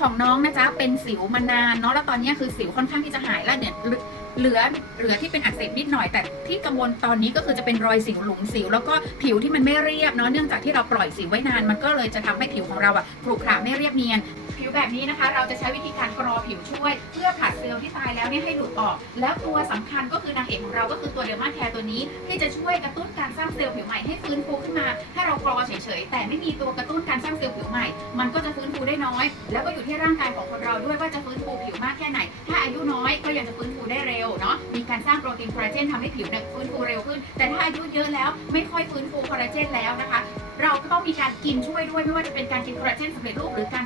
ของน้องนะจ๊ะเป็นสิวมานานเนาะแล้วตอนนี้คือสิวค่อนข้างที่จะหายแล้วเนี่ยเหลือเหลือเหลือที่เป็นอักเสบนิดหน่อย แต่ที่กังวลตอนนี้ก็คือจะเป็นรอยสิวหลุมสิว แล้วก็ผิวที่มันไม่เรียบเนาะเนื่องจากที่เราปล่อยสิวไว้นานมันก็เลยจะทำให้ผิวของเราอะกรุขระไม่เรียบเนียน ผิวแบบนี้นะคะ เราจะใช้วิธีการกรอผิวช่วยเพื่อผัด ที่ตายแล้วเนี่ยให้หลุดออก แล้วตัวสำคัญก็คือนางเอกของเราก็คือตัวเดลมาแคร์ตัวนี้ที่จะช่วยกระตุ้นการสร้างเซลล์ผิวใหม่ให้ฟื้นฟูขึ้นมา ถ้าเรากรอเฉยๆแต่ไม่มีตัวกระตุ้นการสร้างเซลล์ผิวใหม่ มันก็จะฟื้นฟูได้น้อย แล้วก็อยู่ที่ร่างกายของคนเราด้วยว่าจะฟื้นฟูผิวมากแค่ไหน ถ้าอายุน้อยก็ยังจะฟื้นฟูได้เร็วเนาะมีการสร้างโปรตีนคอลลาเจนทำให้ผิวเนี่ยฟื้นฟูเร็วขึ้น แต่ถ้าอายุเยอะแล้วไม่ค่อยฟื้นฟูคอลลาเจนแล้วนะคะเราก็ต้องมีการกินช่วยด้วยไม่ว่าจะเป็นการกินคอลลาเจนสำเร็จรูปหรือการ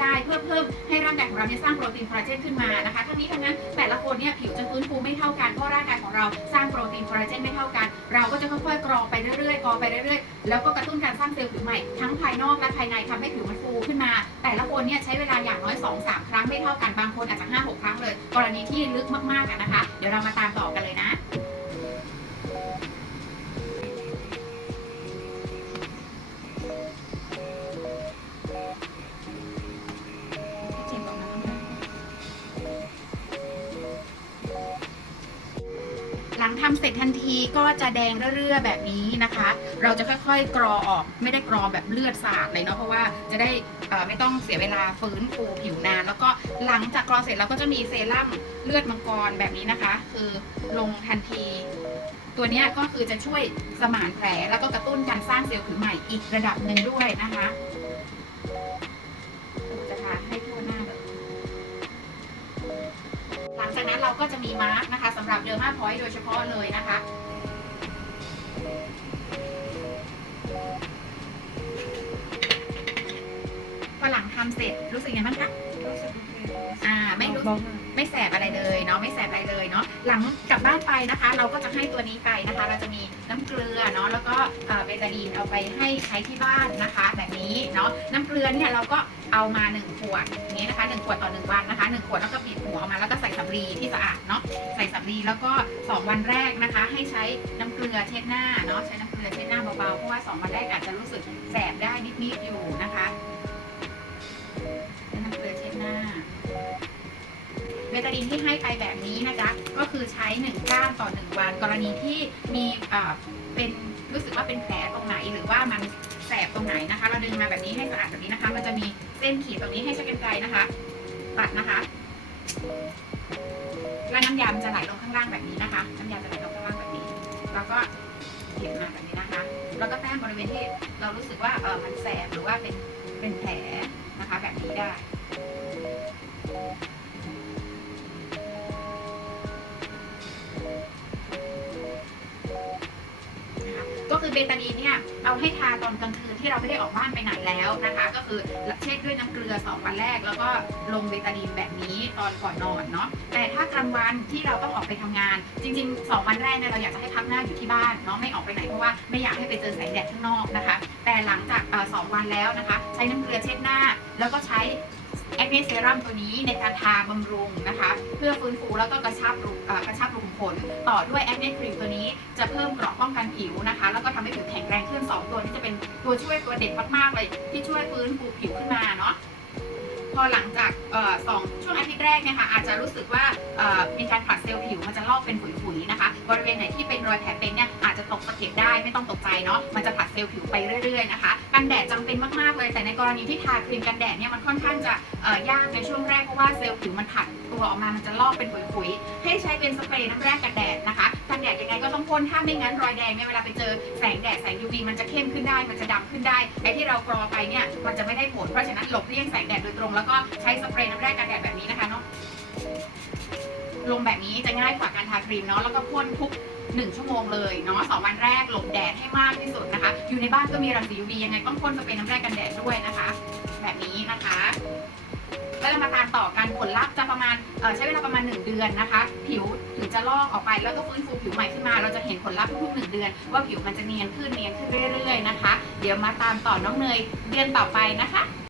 ได้เพื่อเพิ่มให้ร่างกายของเราเนี่ยสร้างโปรตีนคอลลาเจนขึ้นมานะคะทั้งนี้ทั้งนั้นแต่ละคนเนี่ยผิวจะฟื้นฟูไม่เท่ากันเพราะร่างกายของเราสร้างโปรตีนคอลลาเจนไม่เท่ากัน เราก็จะค่อยๆกรอไปเรื่อยๆกรอไปเรื่อยๆ แล้วก็กระตุ้นการสร้างเซลล์ผิวใหม่ทั้งภายนอกและภายในทำให้ผิวมันฟูขึ้นมา แต่ละคนเนี่ยใช้เวลาอย่างน้อย 2-3 ครั้งไม่เท่ากันบางคนอาจจะ5-6 ครั้งเลย กรณีที่ลึกมากๆนะคะ เดี๋ยวเรามาตามต่อกันเลยนะ งทำเสร็จทันทีก็จะแดงเรื่อๆแบบนี้นะคะ เราจะค่อยๆ กรอออกไม่ได้กรอแบบเลือดสาดเลยเนาะเพราะว่าจะได้ไม่ต้องเสียเวลาฟื้นฟูผิวนาน แล้วก็หลังจากกรอเสร็จเราก็จะมีเซรั่มเลือดมังกรแบบนี้นะคะ คือลงทันที ตัวนี้ก็คือจะช่วยสมานแผลแล้วก็กระตุ้นการสร้างเซลล์ผิวใหม่อีกระดับหนึ่งด้วยนะคะจะทาให้ทั่วหน้าเลยหลังจากนั้นเราก็จะมีมาร์กนะคะ หรับเดอร์มาพอยต์โดยเฉพาะเลยนะคะ พอหลังทำเสร็จรู้สึกยังไงบ้างคะรู้สึกโอเคอ่าไม่รู้เบาไม่แส หลังกลับบ้านไปนะคะ เราก็จะให้ตัวนี้ไปนะคะ เราจะมีน้ำเกลือเนาะแล้วก็เบตาดีนเอาไปให้ใช้ที่บ้านนะคะ แบบนี้เนาะน้ำเกลือเนี่ยเราก็เอามาหนึ่งขวดนี้นะคะหนึ่งขวดต่อหนึ่งวันนะคะหนึ่งขวดแล้วก็ปิดหัวออกมาแล้วก็ใส่สำลีที่สะอาดเนาะใส่สำลีแล้วก็สองวันแรกนะคะ ให้ใช้น้ำเกลือเช็ดหน้าเนาะใช้น้ำเกลือเช็ดหน้าเบาๆเพราะว่าสองวันแรกอาจจะรู้สึกแสบได้นิดๆอยู่นะคะ ตาดินที่ให้ไปแบบนี้นะจ๊ะก็คือใช้1ก้านต่อ 1 วัน กรณีที่มีเอ่อเป็นรู้สึกว่าเป็นแผลตรงไหนหรือว่ามันแสบตรงไหนนะคะ เราดึงมาแบบนี้ให้สะอาดแบบนี้นะคะมันจะมีเส้นขีดตรงนี้ให้ใช้กันไกรนะคะ ตัดนะคะแล้วน้ำยามจะไหลลงข้างล่างแบบนี้นะคะ น้ำยาจะไหลลงข้างล่างแบบนี้ แล้วก็เก็บมาแบบนี้นะคะ แล้วก็แต้มบริเวณที่เรารู้สึกว่าเออมันแสบหรือว่าเป็นเป็นแผลนะคะแบบนี้ได้ คะก็คือเบตาดีนเนี่ยเอาให้ทาตอนกลางคืนที่เราไม่ได้ออกบ้านไปไหนแล้วนะคะ ก็คือเช็ดด้วยน้ำเกลือ2วันแรก แล้วก็ลงเบตาดีนแบบนี้ตอนก่อนนอนเนาะแต่ถ้ากลางวันที่เราต้องออกไปทำงาน จริง ๆ 2 วันแรกเนี่ยเราอยากจะให้พักหน้าอยู่ที่บ้านเนาะไม่ออกไปไหนเพราะว่าไม่อยากให้ไปเจอแสงแดดข้างนอกนะคะ แต่หลังจากสองวันแล้วนะคะ ใช้น้ำเกลือเช็ดหน้า แล้วก็ใช้แอคเนเซรั่มตัวนี้ในการทาบำรุงนะคะ เพื่อฟื้นฟูแล้วก็กระชับรูกระชับรูขุมขนต่อด้วยแอคเนครีมตัวนี้จะเพิ่มเกราะป้องกันผิวนะคะ แล้วก็ทำให้ผิวแข็งแรงขึ้น 2 ตัวนี้จะเป็นตัวช่วยตัวเด็ดมากๆเลย ที่ช่วยฟื้นฟูผิวขึ้นมาเนาะ อหลังจากสองช่วงอาทิตย์แรกเนี่ยค่ะอาจจะรู้สึกว่ามีการผลัดเซลล์ผิวมันจะลอกเป็นขุยๆนะคะ บริเวณไหนที่เป็นรอยแผลเป็นเนี่ยอาจจะตกสะเก็ดได้ไม่ต้องตกใจเนาะมันจะผลัดเซลล์ผิวไปเรื่อยๆนะคะกันแดดจำเป็นมากๆเลยแต่ในกรณีที่ทาครีมกันแดดเนี่ยมันค่อนข้างจะยากในช่วงแรกเพราะว่าเซลล์ผิวมันผัดตัวออกมามันจะลอกเป็นขุยๆให้ใช้เป็นสเปรย์น้ำแร่กันแดดนะคะ กันแดดยังไงก็ต้องพ่นถ้าไม่งั้นรอยแดงเนี่ยเวลาไปเจอแสงแดดแสง UV มันจะเข้มขึ้นได้ มันจะดำขึ้นได้ไอ้ที่เรากรอไปเนี่ยมันจะไม่ได้ผลเพราะฉะนั้นหลบเลี่ยงแสงแดดโดยตรงแล้วก็ใช้สเปรย์น้ำแร่กันแดดแบบนี้นะคะเนาะลงแบบนี้จะง่ายกว่าการทาครีมเนาะแล้วก็พ่นทุก1ชั่วโมงเลยเนาะสองวันแรกหลบแดดให้มากที่สุดนะคะ อยู่ในบ้านก็มีรังสี UV ยังไงต้องพ่นสเปรย์น้ำแร่กันแดดด้วยนะคะ แบบนี้นะคะ แล้วเรามาตามต่อกันผลลัพธ์จะประมาณใช้เวลาประมาณ 1 เดือนนะคะ ผิวถึงจะลอกออกไปแล้วก็ฟื้นฟูผิวใหม่ขึ้นมา เราจะเห็นผลลัพธ์ทุกๆ1เดือน ว่าผิวมันจะเนียนขึ้นเนียนขึ้นเรื่อยๆนะคะ เดี๋ยวมาตามต่อน้องเนยเดือนต่อไปนะคะ